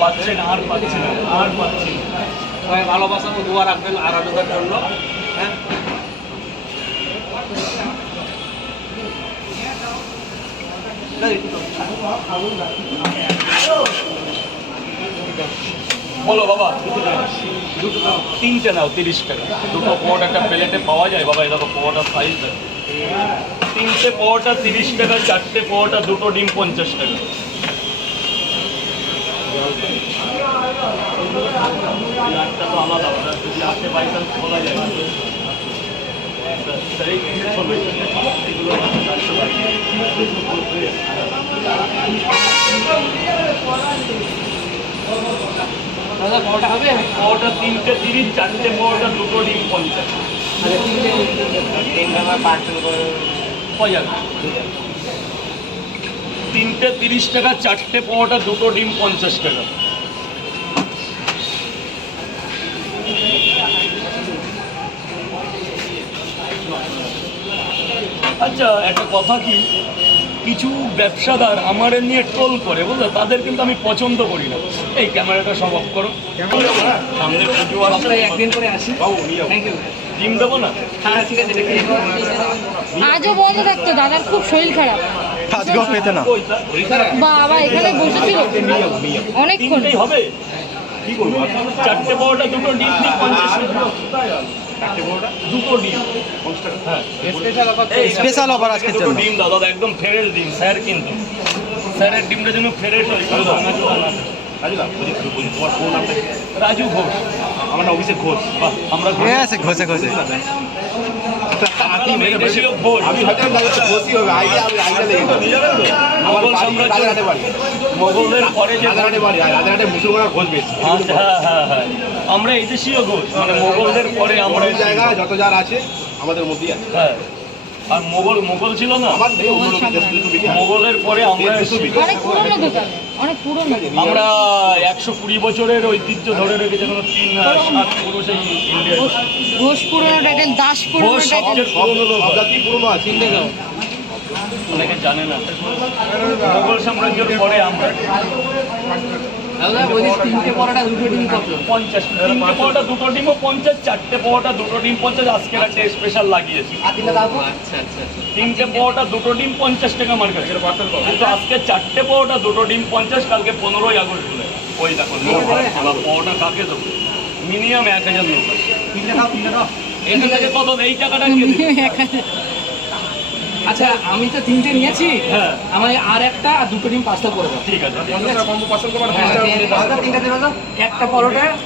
পাচ্ছেন আর পাচ্ছেন আর পাচ্ছেন। সবাই ভালোবাসা ও দোয়া রাখবেন আরাধনার জন্য। হ্যাঁ, বলো বাবা, দুটো তিনটে নাও 30 টাকা। দুটো পরোটা একটা প্লেটে পাওয়া যায় বাবা, এই দেখো পরোটার সাইজ। তিনটে পরোটা 30 টাকা, চারটে পরোটা, দুটো ডিম 50 টাকা। লাটটা তো আলাদা, যদি আসে বাই চান্স বলা যায়। দাদা পরোটা হবে? পরোটা তিনটে 30, চারটে পরোটা, দুটো ডিম 50। তিনটে 30 টাকা, চারটে পরোটা, দুটো ডিম 50 টাকা। আচ্ছা, একটা কথা কি, কিছু ব্যবসাদার আমার নিয়ে ট্রোল করে, বুঝলো, তাদের কিন্তু আমি পছন্দ করি না। এই ক্যামেরাটা সব অফ করো। সামনে পুজো আসলে একদিন করে আসি। Thank you. ডিম দেবো না? হ্যাঁ ঠিক আছে, দেখে আজও বন্ধ থাকতো, দাদার খুব শরীর খারাপ। আজকেও পেতে না। বাবা এখানে বসেছিল অনেকক্ষণ। তিনটেই হবে? কি করবো? চারটে পরোটা, দুটো ডিম দিয়ে 50 টাকা। দুটো ডিম 50 টাকা। হ্যাঁ, স্পেশাল অফার আজকের দুটো জন্য। ডিম দাও দাদা, একদম ফ্রেশ ডিম স্যার, কিন্তু স্যারের ডিমটা যেন ফ্রেশ হয়। রাজু ঘোষ, আমার না অভিষেক ঘোষ। বাহ, আমরা এ আছে ঘষে ঘষে। দেশীয় ঘোষ। আমি ভাবতাম ঘোষই হবে, আইডিয়া লেগে গেল। মোগল সাম্রাজ্য, রাজারহাটে বাড়ি, মোগলের পরে যে রাজারহাটে বাড়ি, আর রাজারহাটে মুসলমানরা ঘোষ বেশি। আচ্ছা, হ্যাঁ হ্যাঁ হ্যাঁ, আমরা এই দেশীয় ঘোষ, মানে মোগলদের পরে আমরা এই জায়গায় যত যার আছে আমাদের মধ্যেই আছে। হ্যাঁ। আর মোগল ছিল না, আমার নেই, অন্য লোকের দেশ থেকে বেশি আছে। মোগলের পরে আমরা এসেছি। অনেক পুরনো দোকান, অনেক পুরনো। আমরা 120 বছরের ঐতিহ্য ধরে রেখেছি, কোনো 3-7 পুরুষ এই ইন্ডিয়া। ঘোষ পুরনো টাইটেল, দাস পুরনো ঘোষ টাইটেল। সবচেয়ে পুরনো লোক। সব জাতি পুরনো আছে। অনেকে জানে না, মোগল সাম্রাজ্যের পরে আমরা। দাদা বলি তিনটে পরোটা দুটো ডিম কত? 50, তিনটে পরোটা দুটো ডিমও 50, চারটে পরোটা দুটো ডিম 50। আজকে একটা স্পেশাল লাগিয়েছি। আচ্ছা আচ্ছা আচ্ছা। তিনটে পরোটা দুটো ডিম 50 টাকা আমার কাছে, কিন্তু আজকে চারটে পরোটা দুটো ডিম 50, কালকে 15ই আগস্ট বলে। ওই দেখো পরোটা কাকে দেবো? মিনিমাম 1000 লোক আছে। তিনটে দাও, তিনটে দাও। এখান থেকে কত, এই টাকাটা কে দিবে? আচ্ছা আমি তো তিনটে নিয়েছি, হ্যাঁ। আমার আর একটা আর দুটো ডিম পার্সেল করে দাও। ঠিক আছে, তিনটে দেবে তো, একটা পরোটা